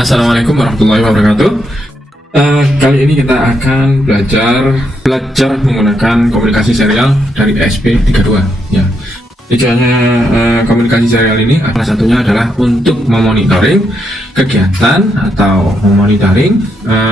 Assalamualaikum warahmatullahi wabarakatuh. Kali ini kita akan belajar menggunakan komunikasi serial dari ESP32. Ya, tujuannya komunikasi serial ini salah satunya adalah untuk memonitoring kegiatan atau memonitoring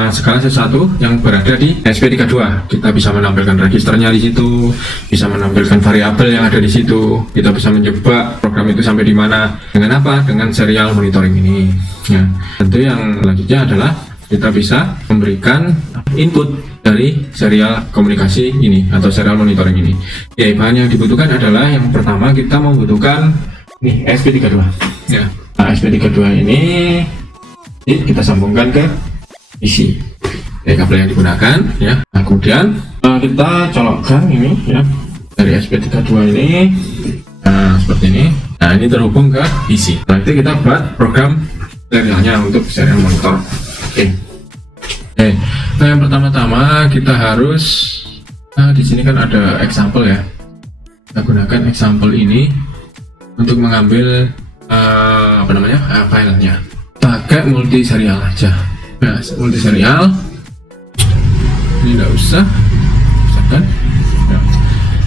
segala sesuatu yang berada di ESP32. Kita bisa menampilkan registernya di situ, bisa menampilkan variabel yang ada di situ. Kita bisa mencoba program itu sampai di mana dengan apa? Dengan serial monitoring ini. Ya, tentu yang selanjutnya adalah kita bisa memberikan input dari serial komunikasi ini atau serial monitoring ini. Oke, bahan yang dibutuhkan adalah yang pertama kita membutuhkan nih ESP32. Ya, nah, ESP32 ini kita sambungkan ke PC. Oke, kabel yang digunakan ya. Nah, kemudian kita colokkan ini ya dari ESP32 ini. Nah, seperti ini. Nah, ini terhubung ke PC. Nah, itu kita buat program serialnya untuk serial monitor. Oke. Nah, yang pertama-tama kita harus di sini kan ada example ya. Kita gunakan example ini untuk mengambil filenya. Pakai multi serial aja. Nah, multi serial ini tidak usah, kan? Ya.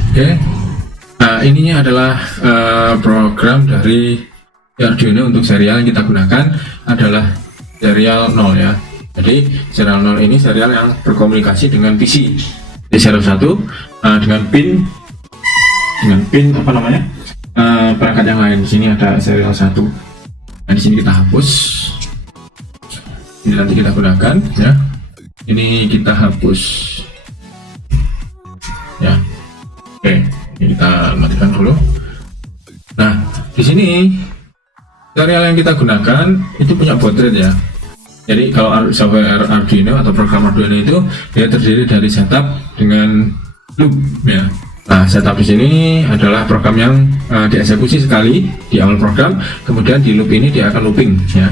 Oke. Nah, ininya adalah program dari Arduino untuk serial yang kita gunakan adalah serial 0 ya. Jadi serial 0 ini serial yang berkomunikasi dengan PC. Di serial 1 dengan pin perangkat yang lain. Di sini ada serial 1. Nah, di sini kita hapus. Ini nanti kita gunakan ya. Ini kita hapus. Ya. Oke, ini kita matikan dulu. Nah, di sini serial yang kita gunakan itu punya baud rate ya. Jadi kalau software Arduino atau program Arduino itu dia terdiri dari setup dengan loop ya. Nah, setup di sini adalah program yang dieksekusi sekali di awal program, kemudian di loop ini dia akan looping ya.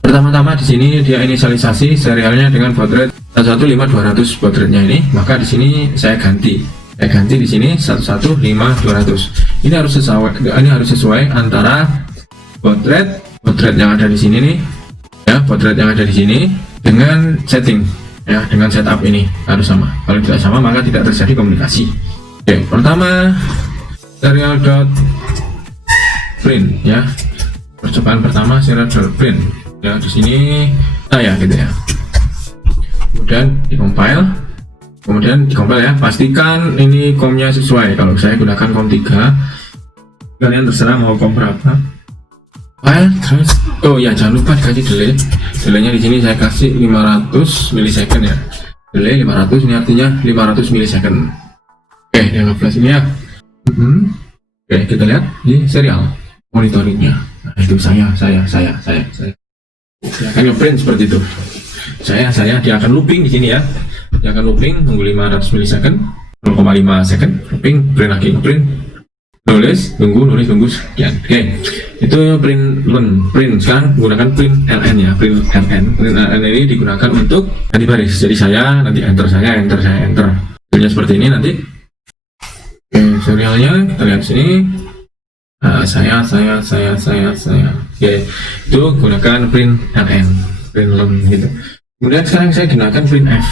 Pertama-tama di sini dia inisialisasi serialnya dengan baud rate 115.200 baud rate-nya ini, maka di sini saya ganti di sini 115.200. Ini harus sesuai antara baud rate yang ada di sini nih. Ya, baud rate yang ada di sini dengan setting ya, dengan setup ini harus sama. Kalau tidak sama maka tidak terjadi komunikasi. Oke, pertama serial.print ya. Percobaan pertama serial.print ya, di sini ya gitu ya. Kemudian kemudian dikompil ya. Pastikan ini komnya sesuai. Kalau saya gunakan kom 3, kalian terserah mau kom berapa. Terus jangan lupa dikasih delay-nya di sini saya kasih 500 milisecond ya. Delay 500 ini artinya 500 milisecond. Oke, yang flash ini ya. Oke, kita lihat di serial monitoringnya. Nah, itu saya akan ngeprint seperti itu. Saya dia akan looping di sini ya. Dia akan looping tunggu 500 milisecond, 0,5 second, looping, print lagi, print, nulis tunggu sekian. Oke, itu print sekarang menggunakan print ln ya. Print ln ini digunakan untuk ganti baris. Jadi saya nanti enter. Hasilnya seperti ini nanti. Oke, serialnya kita lihat sini. Saya. Oke, itu gunakan print ln gitu. Kemudian sekarang saya gunakan printf.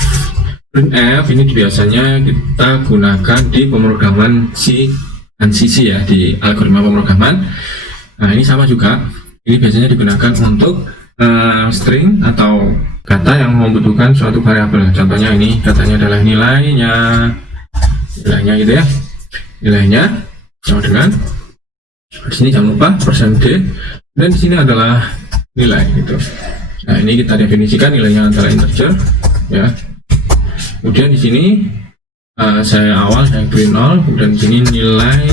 Printf ini biasanya kita gunakan di pemrograman C dan CC ya, di algoritma pemrograman. Nah, ini sama juga. Ini biasanya digunakan untuk string atau kata yang membutuhkan suatu variabel. Contohnya ini katanya adalah nilainya gitu ya. Nilainya sama dengan di sini jangan lupa %d, dan di sini adalah nilai gitu. Nah, ini kita definisikan nilainya antara integer ya. Kemudian di sini saya print 0, kemudian di sini nilai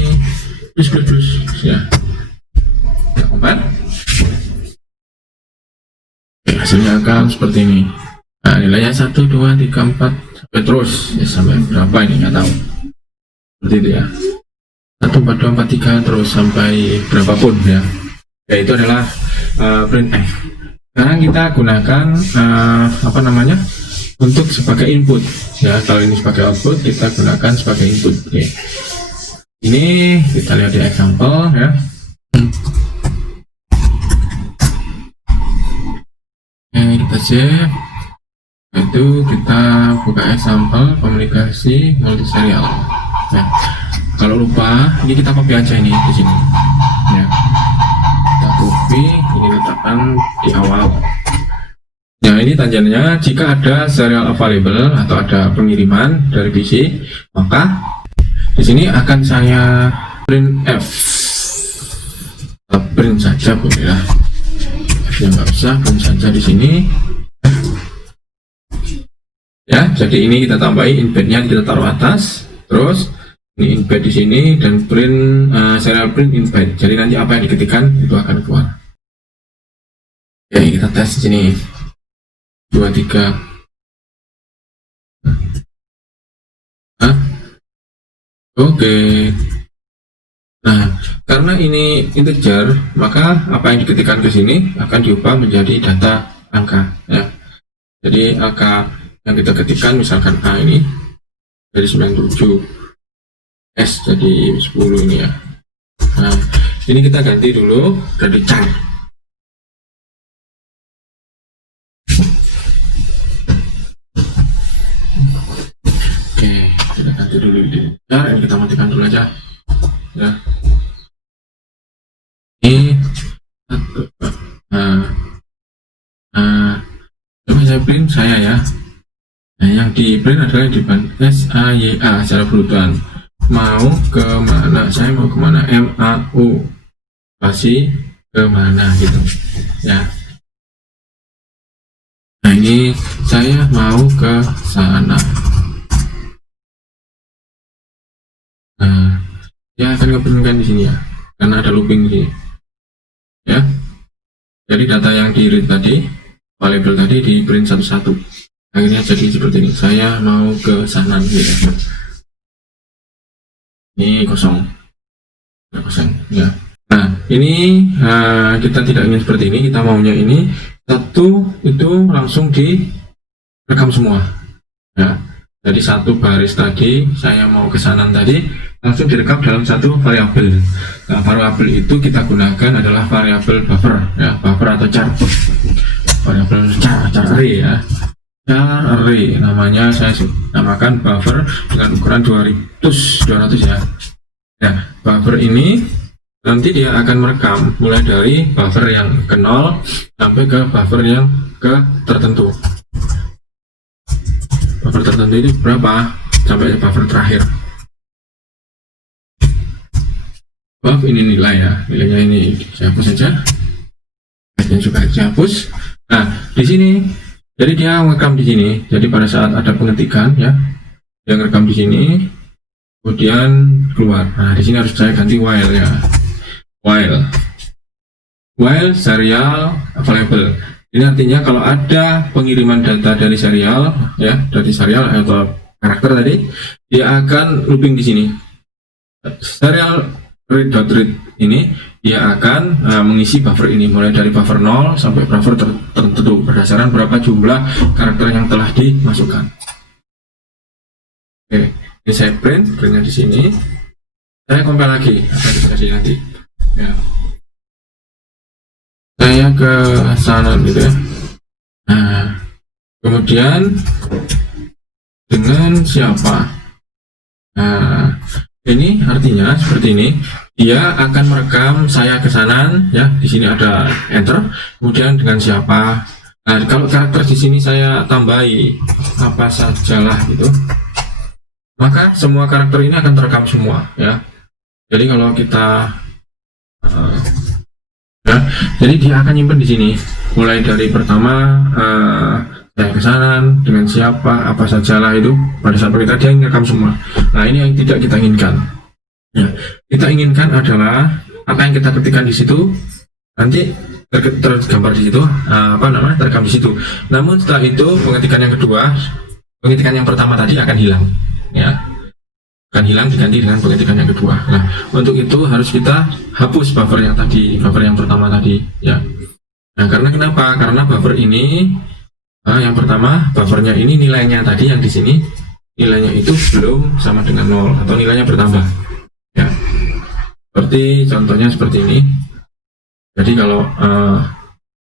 plus ya. Kita compare. Hasilnya akan seperti ini. Nah, nilainya 1, 2, 3, 4 sampai terus ya, sampai berapa ini nggak tahu. Seperti itu ya. 1, 4, 2, 4, 3 terus sampai berapapun ya. Ya, itu adalah printf. Sekarang kita gunakan untuk sebagai input ya. Kalau ini sebagai output, kita gunakan sebagai input. Oke. Ini kita lihat di example ya. save. Itu kita buka example komunikasi multiserial. Nah, kalau lupa, ini kita copy aja ini di sini. Ya, kita copy, ini letakkan di awal. Nah, ini tandanya jika ada serial available atau ada pengiriman dari PC, maka di sini akan saya print F. Print saja boleh lah. F-nya nggak bisa, print saja di sini. Ya, jadi ini kita tambahin embed-nya, kita taruh atas, terus ini embed di sini dan print serial print embed. Jadi nanti apa yang diketikkan itu akan keluar. Oke, kita tes di sini. 2 3. Oke. Nah, karena ini integer, maka apa yang diketikkan ke sini akan diubah menjadi data angka, ya. Jadi angka yang kita ketikkan misalkan A ini dari 97, S jadi 10 ini ya. Nah, ini kita ganti dulu dari char. Oke, kita ganti dulu di char, ini kita matikan dulu aja ya. Ini coba saya print saya ya. Nah, yang di print adalah di SAYA secara berurutan. Mau ke mana? Saya mau kemana? MAU pasti kemana gitu ya. Nah, ini saya mau ke sana. Nah, dia akan ngeprintkan di sini ya, karena ada looping di sini ya. Jadi data yang di read tadi, variable tadi di print satu-satu. Akhirnya jadi seperti ini. Saya mau ke sana gitu. Ini kosong ya. Nah, ini kita tidak ingin seperti ini. Kita maunya ini satu itu langsung direkam semua ya. Jadi satu baris tadi saya mau ke sana tadi langsung direkam dalam satu variabel. Nah, variabel itu kita gunakan adalah variabel buffer ya, buffer atau char. Variabel char array ya. Char array namanya, saya namakan buffer dengan ukuran 200 ya. Nah, buffer ini nanti dia akan merekam mulai dari buffer yang ke 0 sampai ke buffer yang ke tertentu. Buffer tertentu ini berapa sampai buffer terakhir. Buff ini nilai ya, nilainya ini saya hapus saja. Dan juga saya hapus. Nah, di sini jadi dia merekam di sini. Jadi pada saat ada pengetikan ya, dia merekam di sini, kemudian keluar. Nah, di sini harus saya ganti while ya. While serial available. Ini artinya kalau ada pengiriman data dari serial ya, dari serial atau karakter tadi, dia akan looping di sini. Serial read ini dia akan mengisi buffer ini mulai dari buffer 0 sampai buffer tertentu berdasarkan berapa jumlah karakter yang telah dimasukkan. Oke, ini saya printnya di sini. Saya compile lagi akan dikasih nanti. Ya. Saya ke sana gitu ya. Nah, kemudian dengan siapa? Nah, ini artinya seperti ini. Dia akan merekam saya ke sana ya. Di sini ada enter. Kemudian dengan siapa? Nah, kalau karakter di sini saya tambahi apa sajalah gitu, maka semua karakter ini akan terekam semua ya. Jadi kalau kita ya, jadi dia akan nyimpen di sini mulai dari pertama saya ke sana dengan siapa apa sajalah itu pada saat kita dia ngerekam semua. Nah, ini yang tidak kita inginkan. Ya, kita inginkan adalah apa yang kita ketikkan di situ nanti tergambar di situ, terekam di situ. Namun setelah itu pengetikan yang kedua, pengetikan yang pertama tadi akan hilang, ya, akan hilang diganti dengan pengetikan yang kedua. Nah, untuk itu harus kita hapus buffer yang tadi, buffer yang pertama tadi, ya. Nah, karena kenapa? Karena buffer ini, yang pertama buffernya ini nilainya tadi yang di sini nilainya itu belum sama dengan 0 atau nilainya bertambah. Ya, seperti contohnya seperti ini. Jadi kalau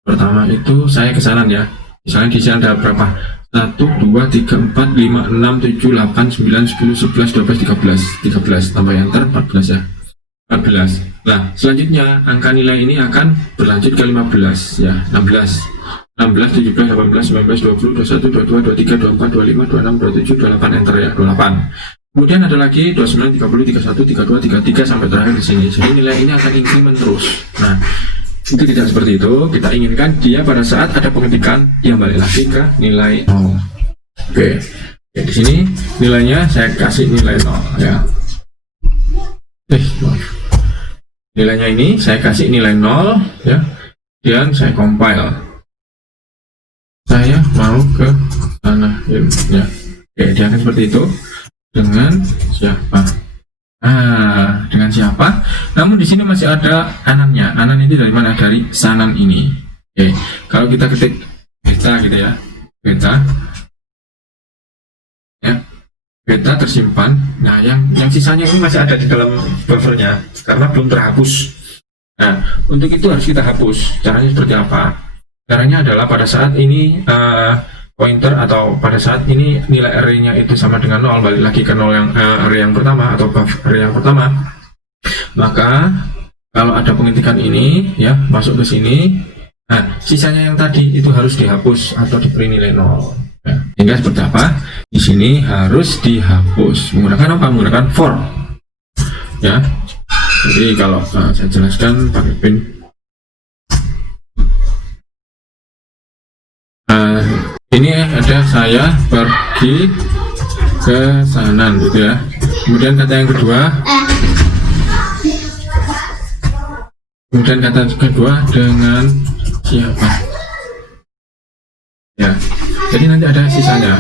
pertama itu saya ke sana ya, Misalnya di sini ada berapa? 1, 2, 3, 4, 5, 6, 7, 8, 9, 10, 11, 12, 13 tambah enter 14 ya, 14. Nah selanjutnya angka nilai ini akan berlanjut ke 15 ya, 16, 17, 18, 19, 20, 21, 22, 23, 24, 25, 26, 27, 28, enter ya, 28. Kemudian ada lagi 29, 30, 31, 32, 33 sampai terakhir di sini. Jadi nilai ini akan increment terus. Nah itu tidak seperti itu. Kita inginkan dia pada saat ada pengetikan dia balik lagi ke nilai 0. Oke. Di sini nilainya saya kasih nilai 0 ya. Nilainya ini saya kasih nilai 0 ya. Dan saya compile. Saya mau ke sana ya. Oke, dia akan seperti itu. Dengan siapa? Dengan siapa? Namun di sini masih ada anannya. Anan ini dari mana? Dari sanan ini. Oke, kalau kita ketik beta gitu ya, beta, ya, beta tersimpan. Nah, yang sisanya ini masih ada di dalam buffernya karena belum terhapus. Nah, untuk itu harus kita hapus. Caranya seperti apa? Caranya adalah pada saat ini pointer atau pada saat ini nilai array-nya itu sama dengan 0, balik lagi ke 0 yang array yang pertama atau array yang pertama, maka kalau ada pengetikan ini ya masuk ke sini, nah sisanya yang tadi itu harus dihapus atau diberi nilai 0 ya. Sehingga seperti apa? Di sini harus dihapus menggunakan apa? Menggunakan for ya. Jadi kalau saya jelaskan pakai pin ini ada saya pergi ke sana gitu ya. Kemudian kata yang kedua, dengan siapa ya, jadi nanti ada sisanya.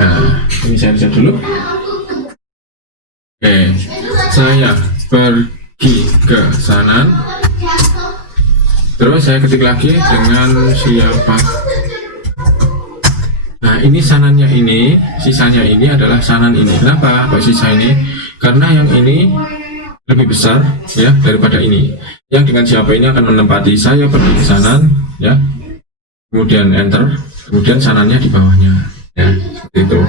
Nah ini saya bisa dulu. Oke, saya pergi ke sana. Terus saya ketik lagi dengan siapa. Nah ini sanannya ini, sisanya ini adalah sanan ini. Kenapa kok sisa ini? Karena yang ini lebih besar ya daripada ini. Yang dengan siapa ini akan menempati saya pergi ke sanan ya. Kemudian enter, kemudian sanannya di bawahnya ya, seperti itu.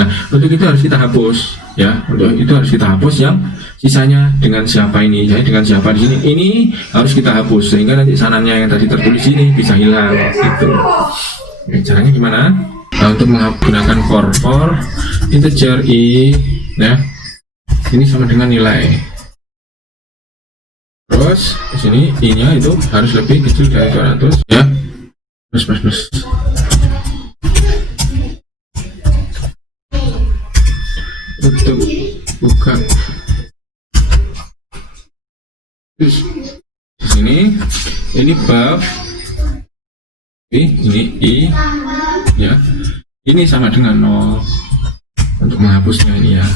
Nah untuk itu harus kita hapus ya. Untuk itu harus kita hapus yang sisanya dengan siapa ini, ya dengan siapa di sini. Ini harus kita hapus sehingga nanti sanannya yang tadi tertulis ini bisa hilang. Gitu. Oke, caranya gimana? Nah, untuk menggunakan for integer i, ya ini sama dengan nilai. Terus di sini i-nya itu harus lebih kecil dari 200, ya. Plus. Untuk buka di sini ini buff, ini i ya, ini sama dengan 0 untuk menghapusnya ini ya.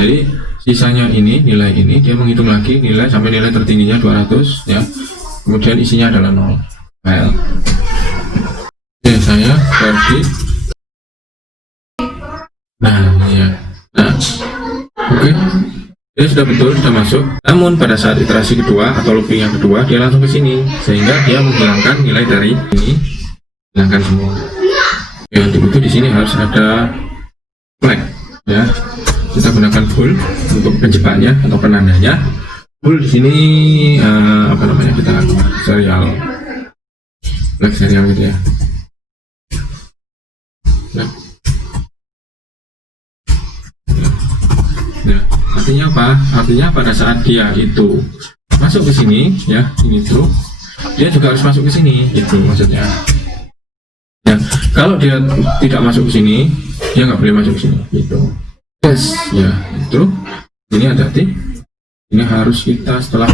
Jadi sisanya ini, nilai ini dia menghitung lagi nilai sampai nilai tertingginya 200 ya, kemudian isinya adalah 0 file. Oke, saya pergi. Nah ini ya, nah oke. Dia sudah betul, sudah masuk. Namun pada saat iterasi kedua atau looping yang kedua, dia langsung ke sini, sehingga dia menghilangkan nilai dari ini, hilangkan semua. Oke, untuk itu di sini harus ada flag, ya. Kita gunakan full untuk penjebaknya atau penandanya. Full di sini apa namanya, kita serial, flag serial gitu ya. Nah, artinya apa? Artinya pada saat dia itu masuk ke sini, ya, ini tuh, dia juga harus masuk ke sini, gitu maksudnya. Ya, kalau dia tidak masuk ke sini, dia nggak boleh masuk ke sini, gitu. Yes, ya, itu. Ini hati-hati. Ini harus kita setelah,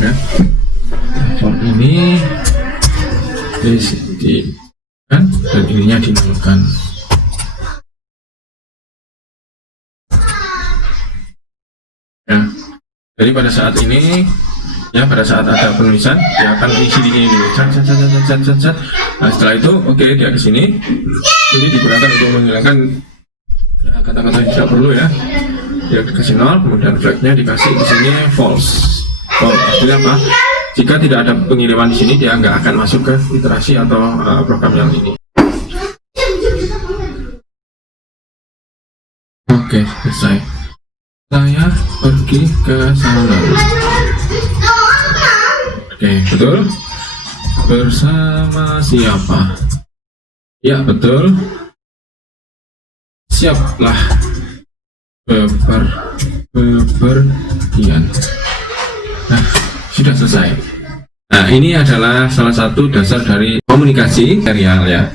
ya, for ini di kan, dan ininya dinolkan. Ya, jadi pada saat ini, ya pada saat ada penulisan, dia akan isi di sini dulu. Cat. Nah setelah itu, oke, dia ke sini. Ini digunakan untuk menghilangkan kata-kata yang tidak perlu ya. dia dikasih 0, kemudian flagnya dikasih di sini false. False artinya apa? Jika tidak ada pengiriman di sini, dia nggak akan masuk ke iterasi atau program yang ini. Oke, selesai. Saya pergi ke sana. Oke, betul. Bersama siapa? Ya, betul. Siaplah bepergian. Nah, sudah selesai. Nah, ini adalah salah satu dasar dari komunikasi serial ya.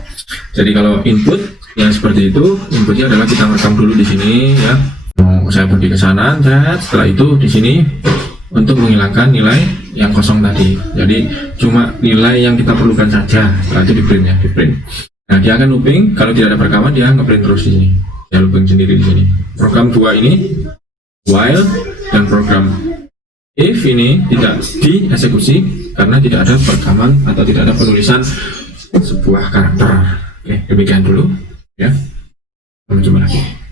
Jadi kalau input yang seperti itu, inputnya adalah kita rekam dulu di sini ya. Saya pergi ke sana, setelah itu di sini untuk menghilangkan nilai yang kosong tadi. Jadi cuma nilai yang kita perlukan saja. Setelah itu di print ya, di print. Nah, dia akan looping. Kalau tidak ada perekaman, dia ngeprint terus di sini. Dia looping sendiri di sini. Program 2 ini while, dan program if ini tidak dieksekusi karena tidak ada perekaman atau tidak ada penulisan sebuah karakter. Oke, demikian dulu ya. Sampai jumpa lagi.